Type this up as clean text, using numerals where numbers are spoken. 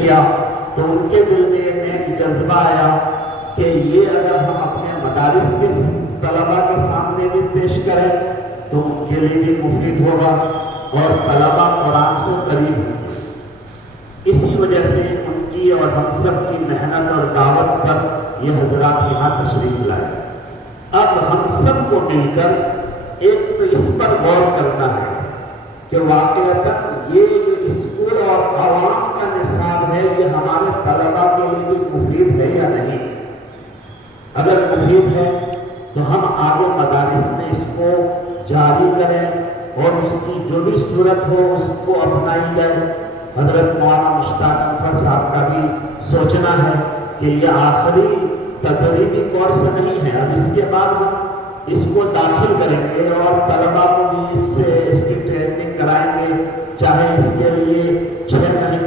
کیا تو ان کے دل میں ایک نیک جذبہ آیا کہ یہ اگر ہم اپنے مدارس کے طلباء کے سامنے بھی پیش کریں تو ان کے لیے بھی مفید ہوگا اور طلباء قرآن سے قریب ہوں گے۔ اسی وجہ سے ان کی اور ہم سب کی محنت اور دعوت پر یہ حضرات یہاں تشریف لائے۔ اب ہم سب کو مل کر ایک تو اس پر غور کرنا ہے کہ واقعتاً یہ جو اسکول اور عوام کا نصاب ہے یہ ہمارے طلباء کے لیے بھی مفید ہے یا نہیں۔ اگر مفید ہے تو ہم آگے مدارس میں اس کو جاری کریں اور اس کی جو بھی صورت ہو اس کو اپنائی جائے۔ حضرت مولانا مشتاق انور صاحب کا بھی سوچنا ہے کہ یہ آخری تدریبی کورس نہیں ہے، اب اس کے بعد ہم اس کو داخل کریں گے اور طلباء کو بھی اس کی ٹریننگ کرائیں گے، چاہے اس کے لیے 6 مہینے